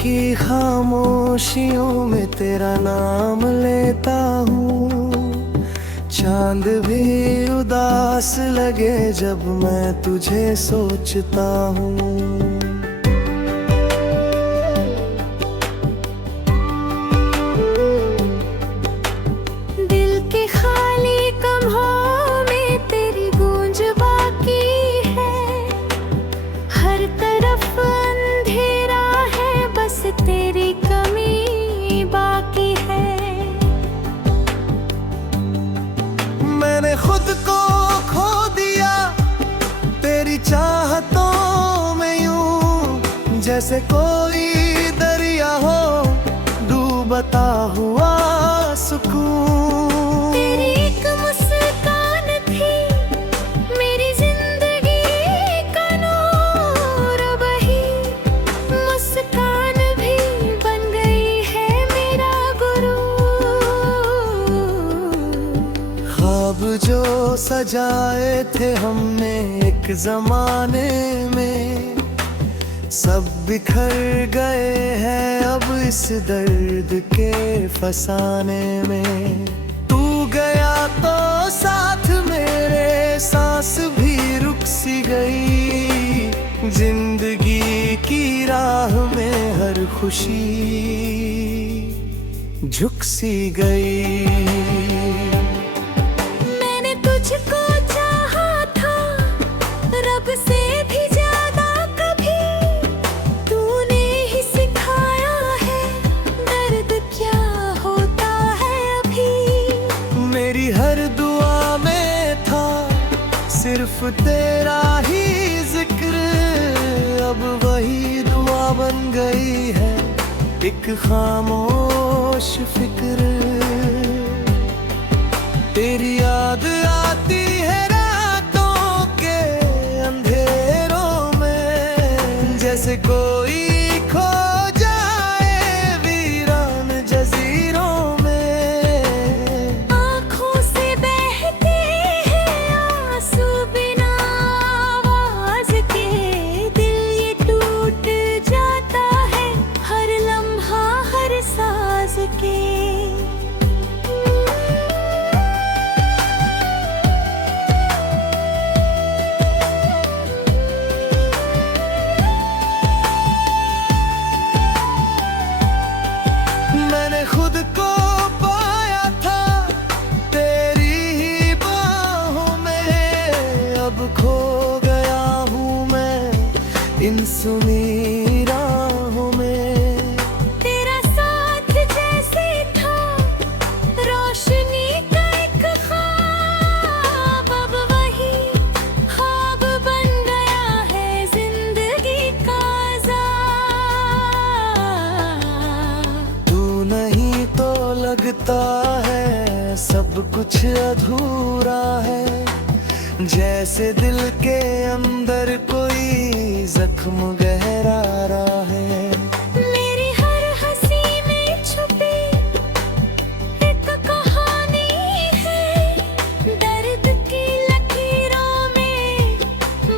की खामोशियों में तेरा नाम लेता हूँ। चांद भी उदास लगे जब मैं तुझे सोचता हूँ। तेरी कमी बाकी है। मैंने खुद को खो दिया तेरी चाहतों में यूं, जैसे कोई दरिया हो डूबता हुआ सुकून। तेरी एक मुस्कान थी मेरी जिंदगी का नूर, वही मुस्कान भी बन गई है मेरा गुरु। ख्वाब जो सजाए थे हमने एक जमाने में, सब बिखर गए हैं अब इस दर्द के फसाने में। तू गया तो साथ मेरे सांस भी रुक सी गई, जिंदगी की राह में हर खुशी झुक सी गई। मैंने तुझको चाहा था रब से भी ज्यादा, कभी तूने ही सिखाया है दर्द क्या होता है अभी। मेरी हर दुआ में था सिर्फ तेरा ही जिक्र, अब वही दुआ बन गई है एक खामोश फिक्र। तेरी याद आती है रातों के अंधेरों में, जैसे कोई खो जाए वीरान जजीरों में। आँखों से बहते हैं आंसू बिना आवाज के, दिल ये टूट जाता है हर लम्हा हर साज के। मैंने खुद को पाया था तेरी ही बाहों में, अब खो गया हूँ मैं इन सुनी राहों में। तेरा साथ जैसे था रोशनी का एक ख्वाब, अब वही ख्वाब बन गया है जिंदगी का अज़ाब। तू नहीं तो लगता है सब कुछ अधूरा है, जैसे दिल के अंदर कोई जख्म गहरा रहा है। मेरी हर हंसी में छुपी एक कहानी है, दर्द की लकीरों में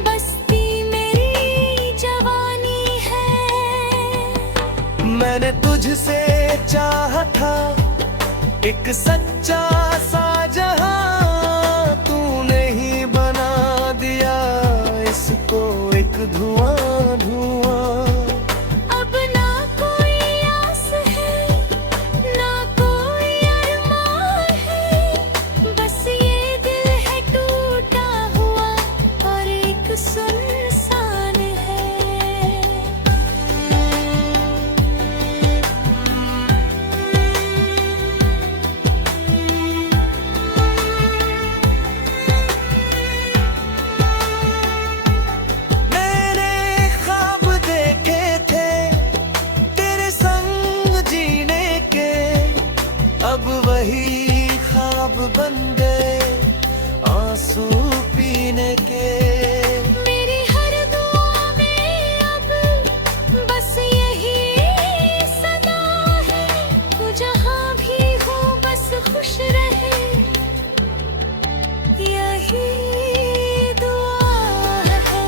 बसती मेरी जवानी है। मैंने तुझसे चाहा था एक सच्चा सा जहां, तूने ही बना दिया इसको एक धुआं धुआं। अब ना कोई आस है ना कोई अरमान है, बस ये दिल है टूटा हुआ और एक सुनसान है। मैंने ख्वाब देखे थे तेरे संग जीने के, अब वही ख्वाब बन गए आंसू पीने के। मेरी हर दुआ में अब बस यही सदा है, तू जहाँ भी हो बस खुश रहे, यही दुआ है।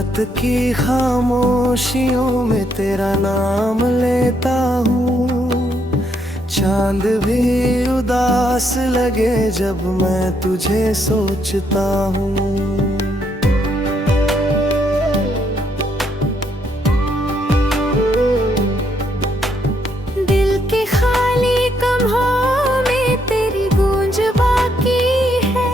रात की खामोशियों में तेरा नाम लेता हूँ। चांद भी उदास लगे जब मैं तुझे सोचता हूँ। दिल के खाली कमरों में तेरी गूंज बाकी है।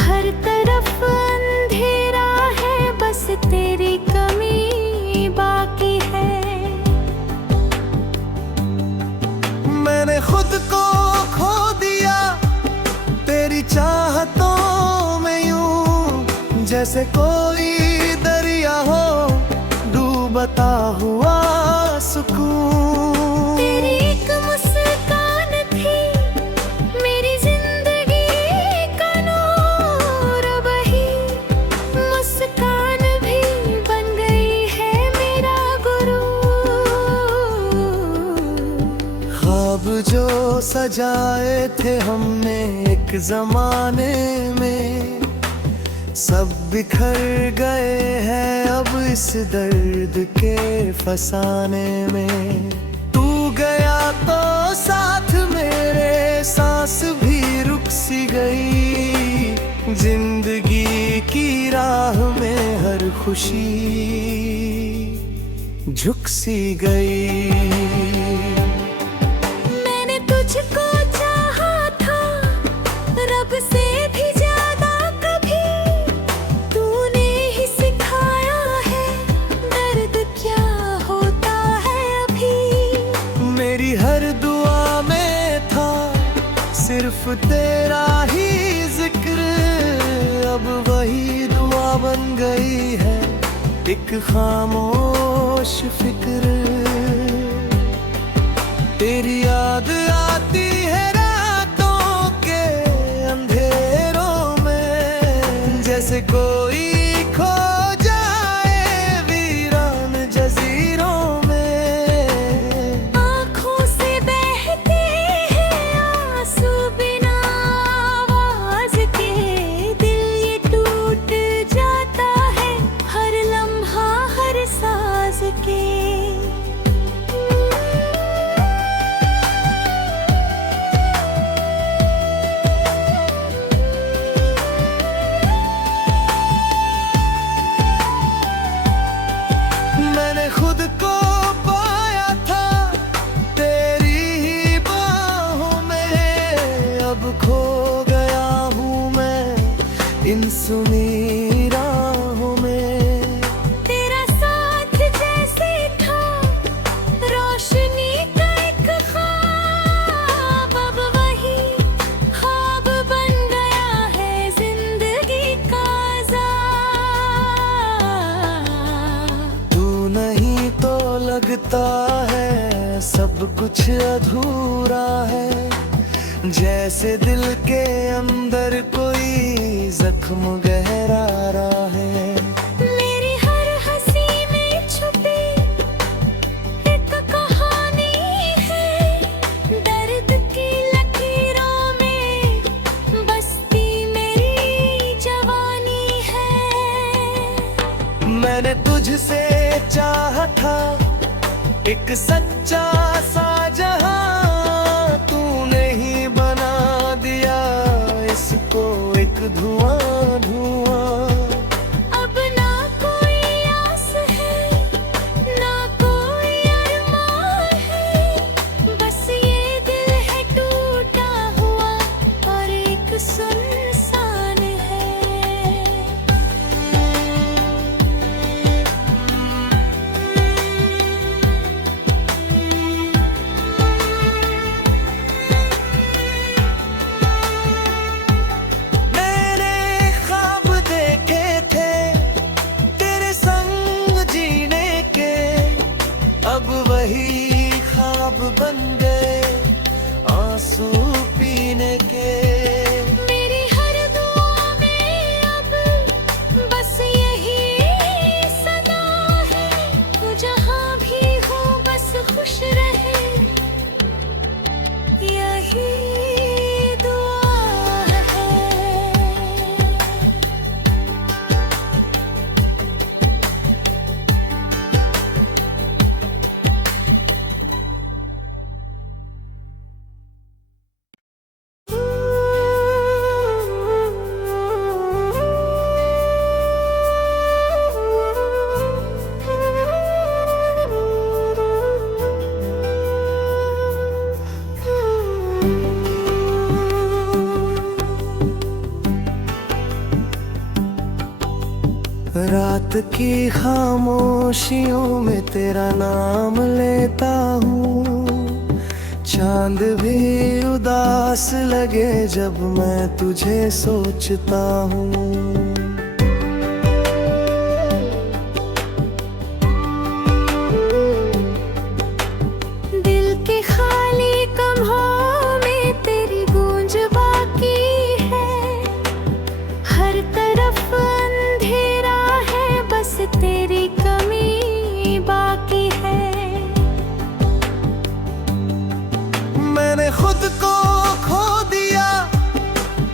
हर तरफ अंधेरा है, बस तेरी कमी बाकी है। मैंने खुद को खो दिया तेरी चाहतों में यूं, जैसे कोई दरिया हो डूबता हुआ सुकून। तेरी एक मुस्कान थी मेरी जिंदगी का नूर, वही मुस्कान भी बन गई है मेरा गुरु। ख्वाब जो सजाए थे हमने एक जमाने में, सब बिखर गए हैं अब इस दर्द के फसाने में। तू गया तो साथ मेरे सांस भी रुक सी गई। जिंदगी की राह में हर खुशी झुक सी गई। मैंने तुझको चाहा था रब से भी ज्यादा, कभी तूने ही सिखाया है दर्द क्या होता है अभी। मेरी हर दुआ में था सिर्फ तेरा ही जिक्र, अब वही दुआ बन गई है एक खामोश फिक्र। तेरी याद आती है रातों के अंधेरों में, जैसे कोई खो जाए वीरान जजीरों में। आँखों से बहते हैं आंसू बिना आवाज के, दिल ये टूट जाता है हर लम्हा हर साज के। मैंने खुद को पाया था तेरी ही बाहों में, अब खो गया हूँ मैं इन सुनी राहों में। तेरा साथ जैसे था रोशनी का एक ख्वाब, अब वही ख्वाब बन गया है जिंदगी का अज़ाब। तू नहीं तो लगता है सब कुछ अधूरा है, जैसे दिल के अंदर कोई जख्म गहरा रहा है। मेरी हर हंसी में छुपी एक कहानी है, दर्द की लकीरों में बसती मेरी जवानी है। मैंने तुझसे चाहा था एक सच्चा सा जहां, तूने ही बना दिया इसको एक धुआं धुआं। अब ना कोई आस है ना कोई अरमान है, बस ये दिल है टूटा हुआ और एक सुनसान है। की खामोशियों में तेरा नाम लेता हूँ। चांद भी उदास लगे जब मैं तुझे सोचता हूँ। दिल के खाली कमरों में तेरी गूंज बाकी है। हर तरफ अंधेरा है, बस तेरी कमी बाकी है। मैंने खुद को खो दिया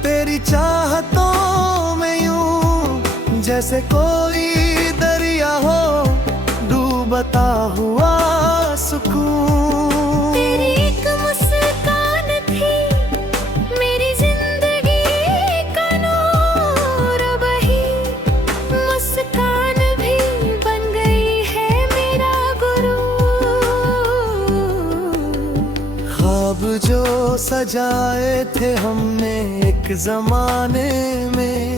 तेरी चाहतों में यूं, जैसे कोई दरिया हो डूबता हुआ सुकून। तेरी एक मुस्कान थी मेरी जिंदगी का नूर, वही मुस्कान भी बन गई है मेरा गुरु। ख्वाब जो सजाए थे हमने एक जमाने में,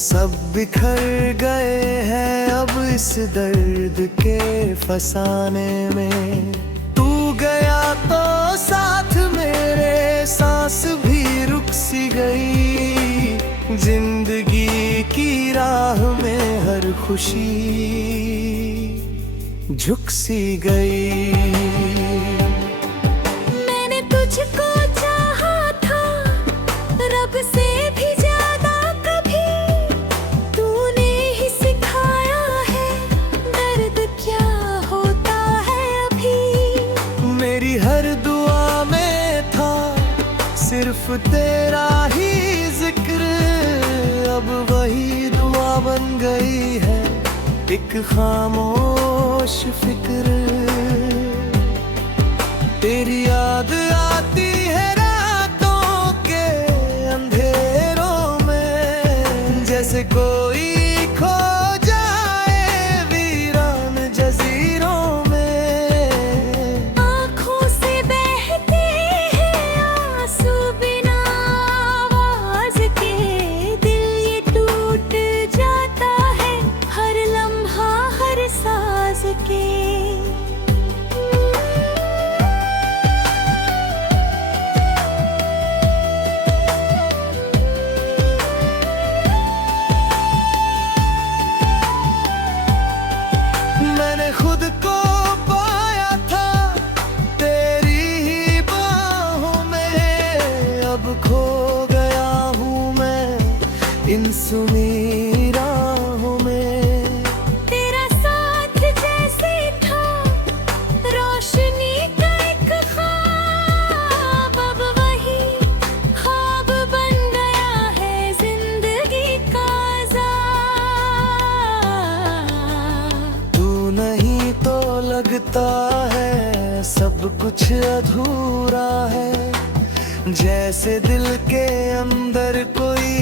सब बिखर गए हैं अब इस दर्द के फसाने में। तू गया तो साथ मेरे सांस भी रुक सी गई। जिंदगी की राह में हर खुशी झुक सी गई। मैंने तुझको चाहा था रब से भी ज्यादा कभी। तूने ही सिखाया है दर्द क्या होता है अभी। मेरी हर दुआ में था सिर्फ तेरा ही जिक्र, अब वही दुआ बन गई है एक खामोश फिक्र। तेरी याद आती है रातों के अंधेरों में, जैसे कोई खो जाए वीरान जजीरों में। आँखों से बहते हैं आंसू बिना आवाज के। दिल ये टूट जाता है हर लम्हा हर साज के। मैंने खुद को पाया था तेरी ही बाहों में, अब खो गया हूँ मैं इन सुनी राहों में। तेरा साथ जैसे था रोशनी का एक ख्वाब, अब वही ख्वाब बन गया है जिंदगी का अज़ाब। तू नहीं तो लगता है सब कुछ अधूरा है, जैसे दिल के अंदर कोई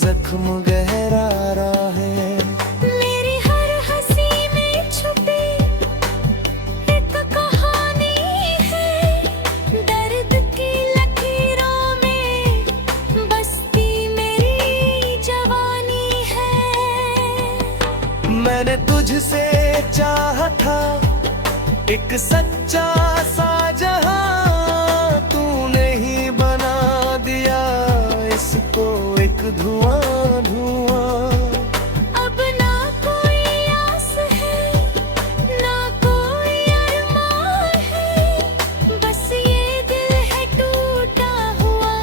जख्म गहरा रहा है। मेरी हर हंसी में छुपी एक कहानी है। दर्द की लकीरों में बसती मेरी जवानी है। मैंने तुझसे चाहा था एक सच्चा सा जहां, तूने ही बना दिया इसको एक धुआं धुआं। अब ना कोई आस है ना कोई अरमान है, बस ये दिल है टूटा हुआ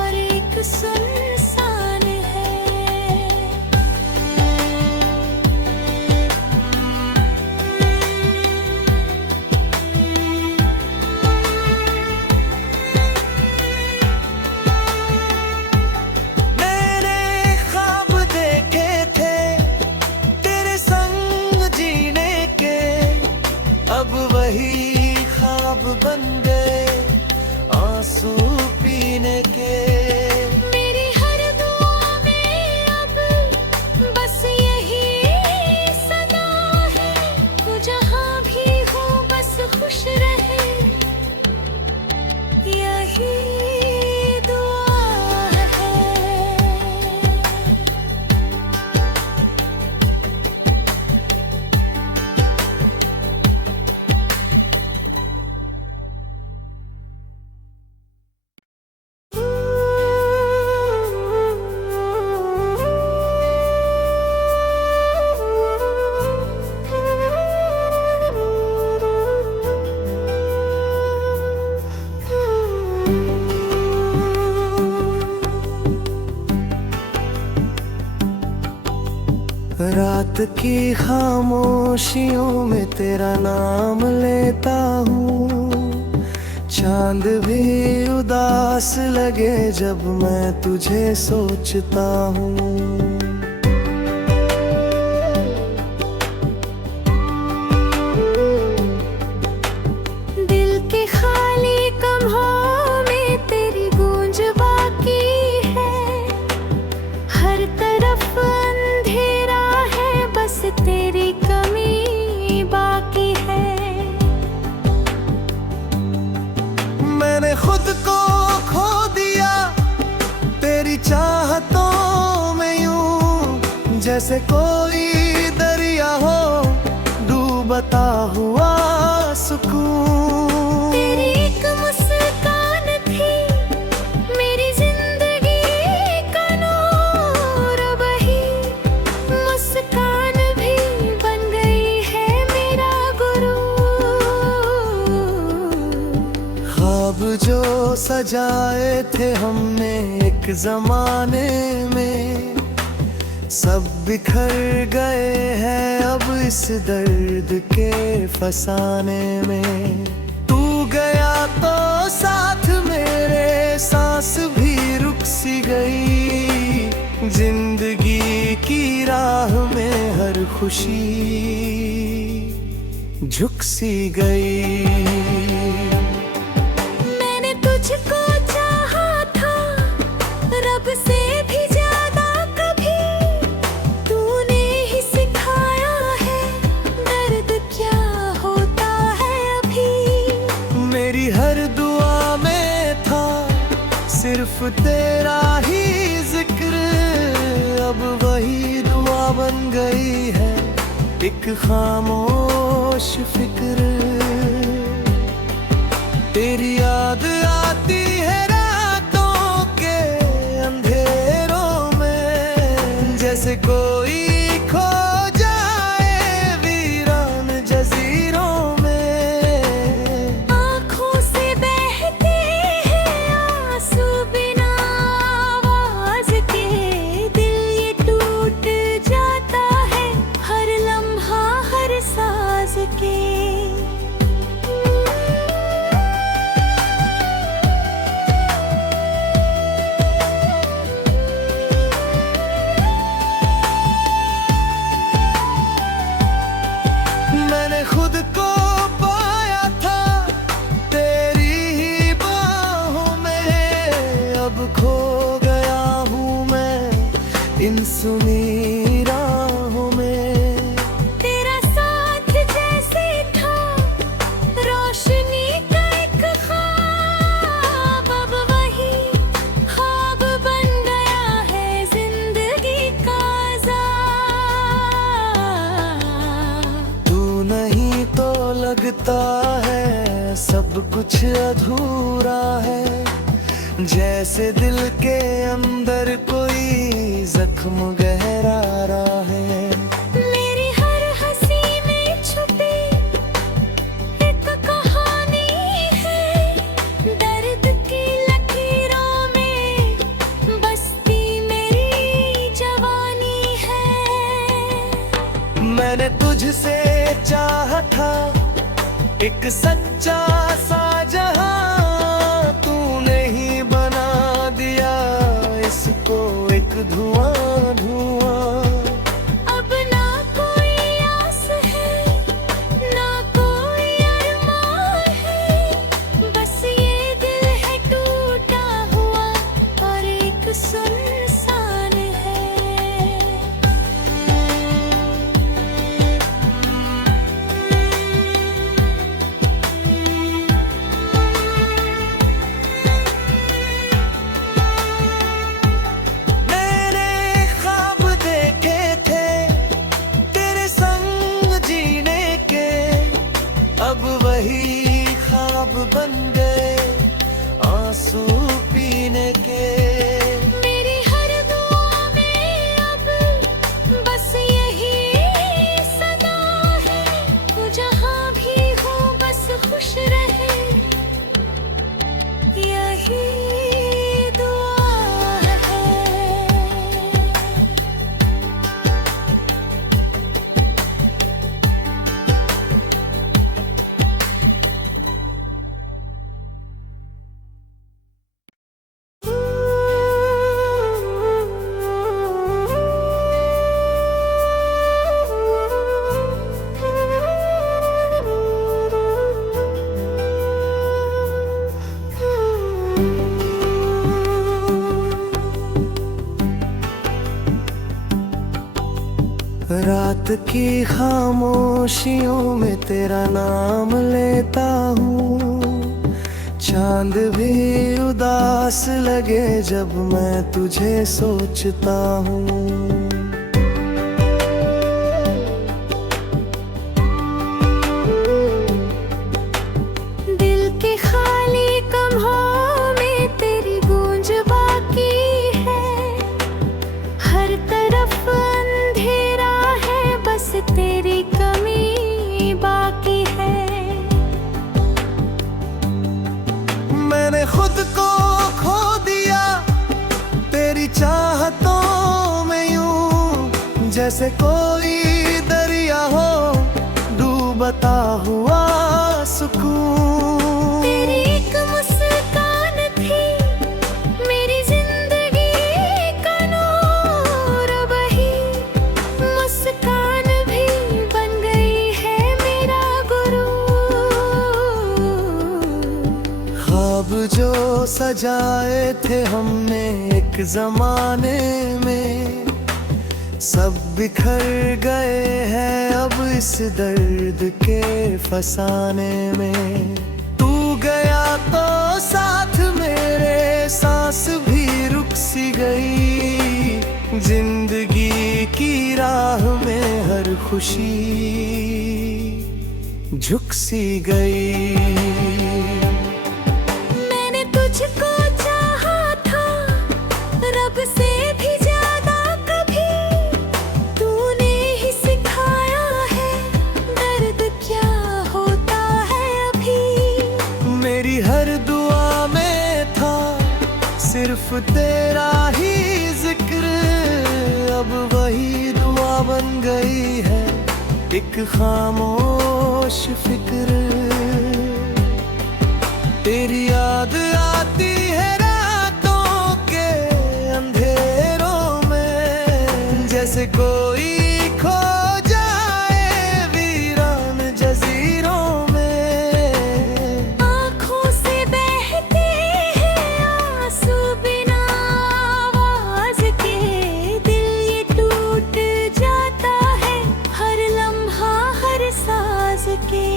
और एक सुनसान है। मैंने ख्वाब देखे थे तेरे संग जीने के, अब वही ख्वाब बन गए आंसू पीने के। मेरी हर दुआ में अब बस यही सदा है। तू जहाँ भी हो बस खुश रहे, यही दुआ है। रात की खामोशियों में तेरा नाम लेता हूँ। चांद भी उदास लगे जब मैं तुझे सोचता हूँ। दिल के खाली कमरों में तेरी गूंज बाकी है। हर तरफ अंधेरा है, बस तेरी कमी बाकी है। मैंने खुद को खो दिया तेरी चाहतों में यूं, जैसे कोई दरिया हो डूबता हुआ सुकून। तेरी एक मुस्कान थी मेरी जिंदगी का नूर, वही मुस्कान भी बन गई है मेरा गुरु। ख्वाब जो सजाए थे हमने एक जमाने में, सब बिखर गए हैं अब इस दर्द के फसाने में। तू गया तो साथ मेरे सांस भी रुक सी गई। जिंदगी की राह में हर खुशी झुक सी गई। मैंने तुझको चाहा था रब से भी ज्यादा कभी। तूने ही सिखाया है दर्द क्या होता है अभी। मेरी हर दुआ में था सिर्फ तेरा ही जिक्र, अब वही दुआ बन गई है एक खामोश फिक्र। तेरी याद आती है रातों के अंधेरों में, जैसे कोई खो जाए वीरान जजीरों में। आँखों से बहते हैं आंसू बिना आवाज के। दिल ये टूट जाता है हर लम्हा हर साज के। मैंने खुद को पाया था तेरी ही बाहों में, अब खो गया हूँ मैं इन सुनी राहों में। तेरा साथ जैसे था रोशनी का एक ख्वाब, अब वही ख्वाब बन गया है जिंदगी का अज़ाब। तू नहीं तो लगता है सब कुछ अधूरा है, जैसे दिल के अंदर कोई जख्म गहरा रहा है। मेरी हर हंसी में छुपी एक कहानी है। दर्द की लकीरों में बसती मेरी जवानी है। मैंने तुझसे चाहा था एक सच्चा सा जहां, तूने ही बना दिया इसको एक धुआं धुआं। अब ना कोई आस है ना कोई अरमान है, बस ये दिल है टूटा हुआ और एक सुनसान है। की खामोशियों में तेरा नाम लेता हूँ। चांद भी उदास लगे जब मैं तुझे सोचता हूँ। दिल के खाली कमरों में तेरी गूंज बाकी है। हर तरफ अंधेरा है, बस तेरी कमी बाकी है। मैंने खुद को खो दिया तेरी चाहतों में यूं, जैसे कोई दरिया हो डूबता हुआ सुकून। तेरी एक मुस्कान थी मेरी जिंदगी का नूर, वही मुस्कान भी बन गई है मेरा गुरु। ख्वाब जो सजाए थे हमने एक जमाने में, सब बिखर गए हैं अब इस दर्द के फसाने में। तू गया तो साथ मेरे सांस भी रुक सी गई। जिंदगी की राह में हर खुशी झुक सी गई। मैंने तुझको चाहा था रब से भी ज्यादा कभी। तूने ही सिखाया है दर्द क्या होता है अभी। मेरी हर दुआ में था सिर्फ तेरा ही जिक्र, अब वही दुआ बन गई है एक खामोश फिक्र। तेरी याद आती है रातों के अंधेरों में, जैसे कोई खो जाए वीरान जजीरों में। आँखों से बहते हैं आंसू बिना आवाज के। दिल ये टूट जाता है हर लम्हा हर साज के।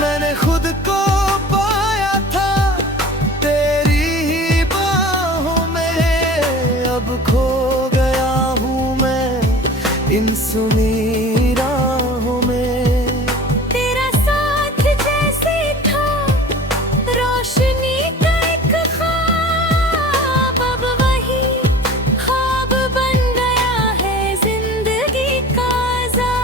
मैंने खुद को पाया था तेरी ही बाहों में, अब खो गया हूँ मैं इन सुनी राहों में। तेरा साथ जैसे था रोशनी का एक ख्वाब, अब वही ख्वाब बन गया है जिंदगी का अज़ाब।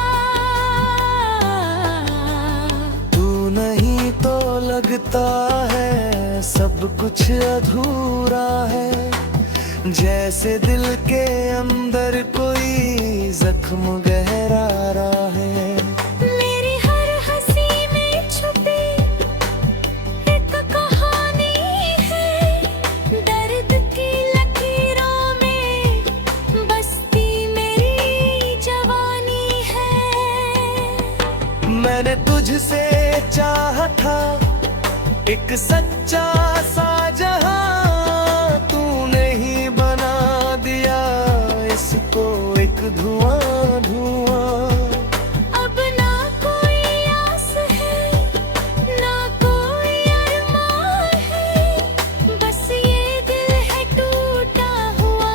तू नहीं तो लगता है सब कुछ अधूरा है, जैसे दिल के अंदर कोई जख्म गहरा रहा है। मेरी हर हंसी में छुपी एक कहानी है। दर्द की लकीरों में बसती मेरी जवानी है। मैंने तुझसे चाहा था एक सच्चा सा जहां, तूने ही बना दिया इसको एक धुआं धुआं। अब ना कोई आस है ना कोई अरमान है, बस ये दिल है टूटा हुआ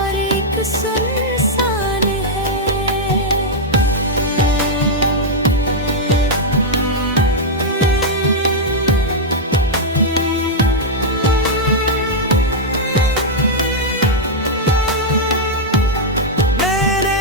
और एक सुनसान है। मैंने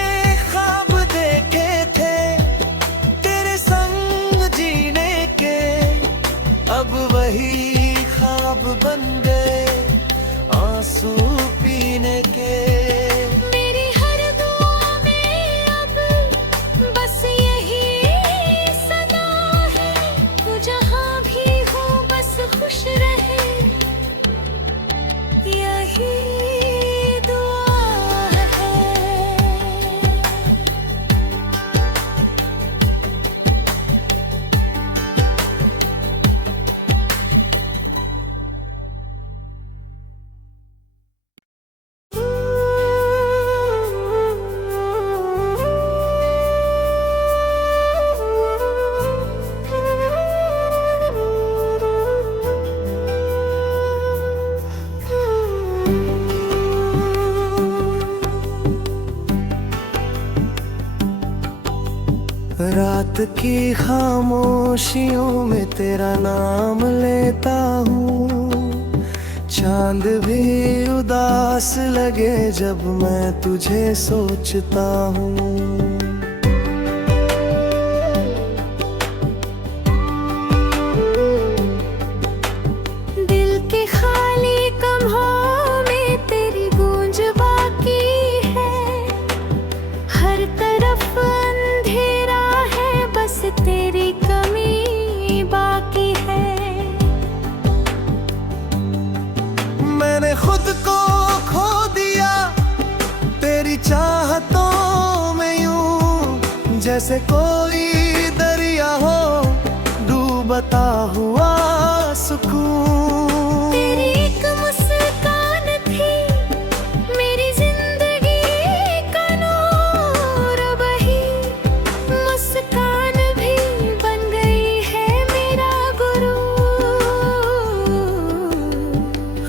रात की खामोशियों में तेरा नाम लेता हूँ। चांद भी उदास लगे जब मैं तुझे सोचता हूँ। दिल के खाली कमरों में तेरी गूंज बाकी है। हर तरफ अंधेरा है, बस तेरी कमी बाकी है। मैंने खुद को खो दिया तेरी चाहतों में यूं, जैसे कोई दरिया हो डूबता हुआ सुकून। तेरी एक मुस्कान थी मेरी जिंदगी का नूर, वही मुस्कान भी बन गई है मेरा गुरु।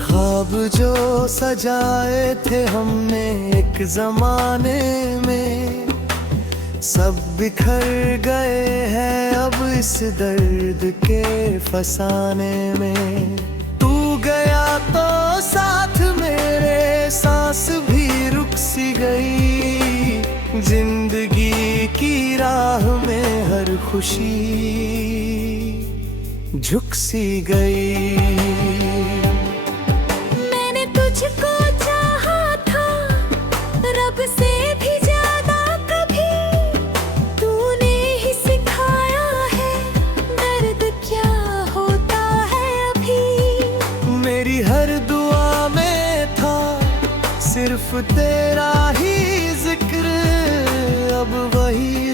ख्वाब जो सजाए थे हमने एक जमाने में, सब बिखर गए हैं अब इस दर्द के फसाने में। तू गया तो साथ मेरे सांस भी रुक सी गई। जिंदगी की राह में हर खुशी झुक सी गई। मैंने तुझको चाहा था रब से भी ज्यादा कभी। तूने ही सिखाया है दर्द क्या होता है अभी। मेरी हर दुआ में था सिर्फ तेरा ही जिक्र, अब वही